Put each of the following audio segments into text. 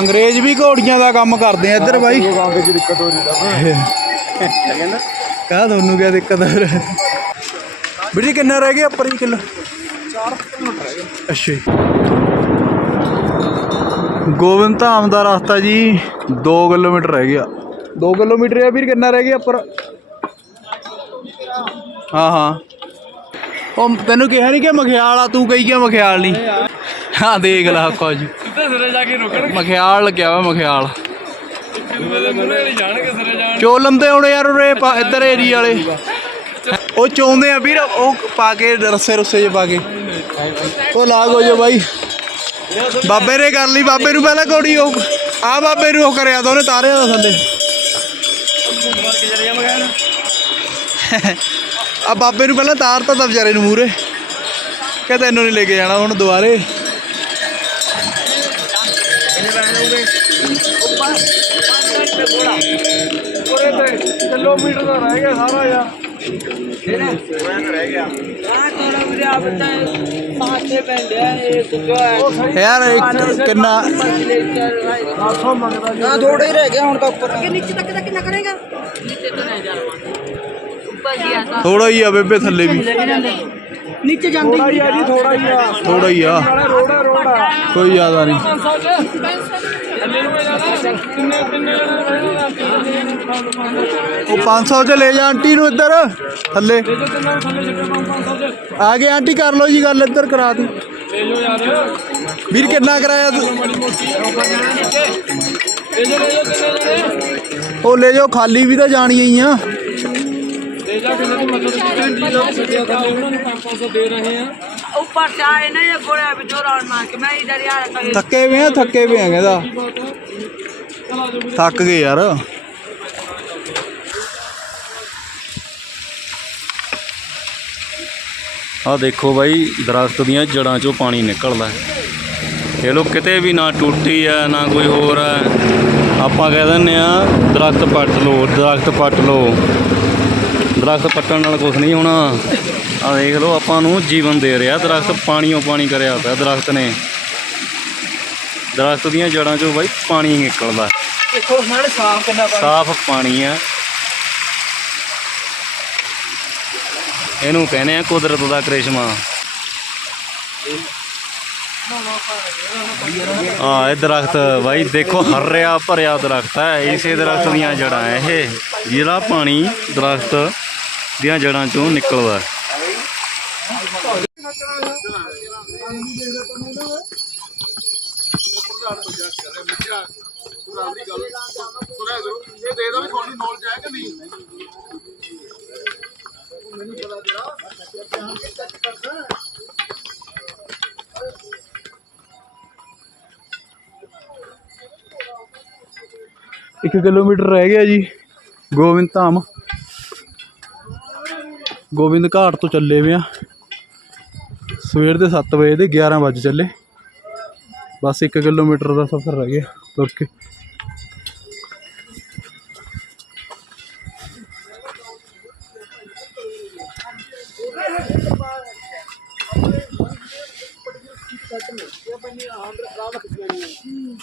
ਅੰਗਰੇਜ਼ ਵੀ ਘੋੜੀਆਂ ਦਾ ਕੰਮ ਕਰਦੇ ਆ ਇੱਧਰ ਬਾਈ। ਗਾਉਂਦੇ ਕੀ ਦਿੱਕਤ ਹੋ ਰਹੀ ਦਾ ਕਹਿੰਦਾ ਕਾ ਤੁਹਾਨੂੰ ਕੀ ਦਿੱਕਤ ਹੈ ਵੀਰ ਜੀ ਕਿੰਨਾ ਰਹਿ ਗਿਆ ਉੱਪਰ ਜੀ ਕਿਲੋ? 4 ਅੱਛਾ ਜੀ। ਗੋਬਿੰਦ ਧਾਮ ਦਾ ਰਸਤਾ ਜੀ 2 ਕਿਲੋਮੀਟਰ ਰਹਿ ਗਿਆ। 2 ਕਿਲੋਮੀਟਰ ਹੈ ਵੀਰ ਕਿੰਨਾ ਰਹਿ ਗਿਆ ਉੱਪਰ? ਹਾਂ ਹਾਂ। ਉਹ ਤੈਨੂੰ ਕਿਹਾ ਨਹੀਂ ਕਿ ਮਖਿਆਲ ਆ ਤੂੰ ਕਹੀ ਗਿਆ ਮਖਿਆਲ ਨਹੀਂ ਹਾਂ ਦੇਖ ਲਾ ਕੁਝ ਸਿੱਧੇ ਸਿਰੇ ਜਾ ਕੇ ਰੁਕਣ। ਮਖਿਆਲ ਲੱਗਿਆ ਵਾ ਮਖਿਆਲ। ਦੇ ਮੂਹਰੇ ਵਾਲੀ ਜਾਣਗੇ ਸਿਰੇ ਜਾਣ। ਚੋਲਮ ਤੇ ਹੁਣ ਯਾਰ ਉਰੇ ਪਾ- ਇੱਧਰ ਏਰੀਆ ਵਾਲੇ। ਉਹ ਚਾਹੁੰਦੇ ਆ ਵੀਰ ਉਹ ਪਾ ਕੇ ਰਸੇ ਰੁੱਸੇ ਜੇ ਪਾ ਕੇ। ਉਹ ਲਾਗ ਹੋ ਜਾ ਬਾਈ। ਬਾਬੇ ਨੇ ਕਰ ਲਈ ਬਾਬੇ ਨੂੰ ਪਹਿਲਾਂ ਕੋੜੀ ਉਹ ਆ ਬਾਬੇ ਨੂੰ ਉਹ ਕਰਿਆ ਤਾਂ ਉਹਨੇ ਤਾਰਿਆ ਦਾ ਥੱਲੇ। ਆ ਬਾਬੇ ਨੂੰ ਪਹਿਲਾਂ ਤਾਰਤਾ ਤਾਂ ਵਿਚਾਰੇ ਨੂੰ ਮੂਰੇ ਕਿ ਤੈਨੂੰ ਨਹੀਂ ਲੈ ਕੇ ਜਾਣਾ ਹੁਣ ਦੁਬਾਰੇ। ਪੂਰੇ ਤੇ ਕਿਲੋਮੀਟਰ ਦਾ ਰਹਿ ਗਿਆ ਸਾਰਾ ਯਾਰ ਯਾਰ ਇੱਕ ਕਿੰਨਾ ਥੋੜਾ ਹੀ ਰਹਿ ਗਿਆ ਹੁਣ ਤਾਂ ਉੱਪਰ नीचे तक तक कितना करेगा नीचे तो नहीं जा ऊपर गया था ਥੋੜਾ ਹੀ ਆ ਬੇਬੇ ਥੱਲੇ ਵੀ ਨੀਚੇ ਜਾਂਦੇ ਥੋੜਾ ਹੀ ਆ ਜੀ ਥੋੜਾ ਹੀ ਆ। ਥੋੜਾ ਹੀ ਆ। ਕੋਈ ਜ਼ਿਆਦਾ ਨਹੀਂ। ਉਹ 500 ਚ ਲੈ ਜਾ ਆਂਟੀ ਨੂੰ ਇੱਧਰ ਥੱਲੇ। ਆ ਗਏ ਆਂਟੀ ਕਰ ਲਓ ਜੀ ਗੱਲ ਇੱਧਰ ਕਰਾ ਦੂ ਵੀਰ ਕਿੰਨਾ ਕਰਾਇਆ ਤੂੰ? ਉਹ ਲੈ ਜਾਓ ਖਾਲੀ ਵੀ ਤਾਂ ਜਾਣੀ ਹੀ ਆ। ऊपर से आए ना ये गोले अभी जोर और मार के मैं इधर ही आ रहा था ਥੱਕੇ ਵੇ ਆ ਥੱਕੇ ਵੇ ਆ ਕਹਿੰਦਾ ਥੱਕ ਗਏ ਯਾਰ ਆ ਦੇਖੋ ਬਾਈ ਦਰਖਤ ਦੀਆਂ ਜੜਾਂ ਚੋਂ ਪਾਣੀ ਨਿਕਲਦਾ ਹੈ। ਇਹ ਲੋ ਕਿਤੇ ਵੀ ਨਾ ਟੁੱਟੀ ਆ ਨਾ ਕੋਈ ਹੋਰ ਆ ਆਪਾਂ ਕਹਿ ਦਿੰਦੇ ਆ ਦਰਖਤ ਪੱਟ ਲਓ ਦਰਖਤ ਪੱਟ ਲਓ ਦਰਖਤ ਪੱਟਣ ਨਾਲ ਕੁਝ ਨਹੀਂ ਹੋਣਾ। ਆ ਦੇਖ ਲਓ ਆਪਾਂ ਨੂੰ ਜੀਵਨ ਦੇ ਰਿਹਾ। ਦਰਖਤ ਪਾਣੀਓ ਪਾਣੀ ਕਰਿਆ ਪਿਆ ਦਰਖਤ ਨੇ। ਦਰਖਤ ਦੀਆਂ ਜੜਾਂ ਚੋਂ ਬਾਈ ਪਾਣੀ ਨਿਕਲਦਾ। ਦੇਖੋ ਨਾਲੇ ਸਾਫ਼ ਕਿੰਨਾ ਸਾਫ਼ ਪਾਣੀ ਆ। ਇਹਨੂੰ ਕਹਿੰਦੇ ਆ ਕੁਦਰਤ ਦਾ ਕ੍ਰਿਸ਼ਮਾ। ਹਾਂ, ਇਹ ਦਰਖਤ ਬਾਈ ਦੇਖੋ ਹਰਿਆ ਭਰਿਆ ਦਰਖਤ ਹੈ। ਇਸੇ ਦਰਖਤ ਦੀਆਂ ਜੜਾਂ ਹੈ ਇਹ। ਜਿਹੜਾ ਪਾਣੀ ਦਰਖਤ ਦੀਆਂ ਜੜਾਂ ਚੋਂ ਨਿਕਲਦਾ ਮੈਨੂੰ 1 ਕਿਲੋਮੀਟਰ ਰਹਿ ਗਿਆ ਜੀ, ਗੋਬਿੰਦ ਧਾਮ। ਗੋਬਿੰਦ ਘਾਟ ਤੋਂ ਚੱਲੇ ਵੇ ਸਵੇਰ ਦੇ 7 ਵਜੇ ਦੇ 11 ਵਜੇ ਚੱਲੇ। ਬਸ 1 ਕਿਲੋਮੀਟਰ ਦਾ ਸਫ਼ਰ ਰਹਿ ਗਿਆ, ਤੁਰ ਕੇ।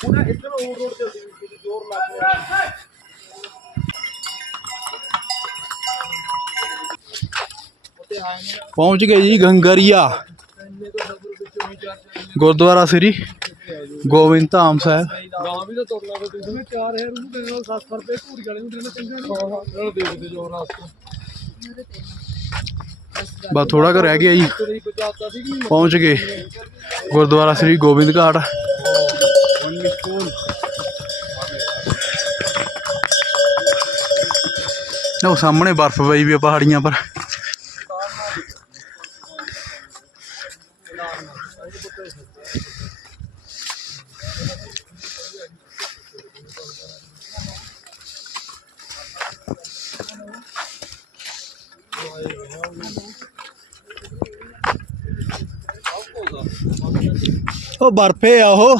ਉਹਨਾਂ ਇੱਧਰ ਹੋਰ ਰੋਡ ਚੱਲਦੀ ਪਹੁੰਚ ਗਏ ਜੀ ਗੰਗਰੀਆ। ਗੁਰਦੁਆਰਾ ਸ੍ਰੀ ਗੋਬਿੰਦ ਧਾਮ ਸਾਹਿਬ। ਗਾਂ ਵੀ ਤਾਂ ਤੁਰਨਾ ਤੇ ਤੁਸੀਂ। 4000 ਨੂੰ ਦੇ ਨਾਲ 700 ਰੁਪਏ ਧੂਰੀ ਵਾਲੇ ਨੂੰ ਦੇਣਾ ਚੰਗਾ ਹਾਂ ਚਲੋ ਦੇਖਦੇ ਜੋ ਰਾਸਤਾ ਬਸ ਥੋੜਾ ਕੁ ਰਹਿ ਗਿਆ ਜੀ। ਪਹੁੰਚ ਗਏ। ਗੁਰਦੁਆਰਾ ਸ੍ਰੀ ਗੋਬਿੰਦ ਘਾਟ। ਉਹ ਸਾਹਮਣੇ ਬਰਫ਼ ਪਈ ਵੀ ਆ ਪਹਾੜੀਆਂ ਪਰ। ਉਹ ਬਰਫੇ ਆ ਉਹ।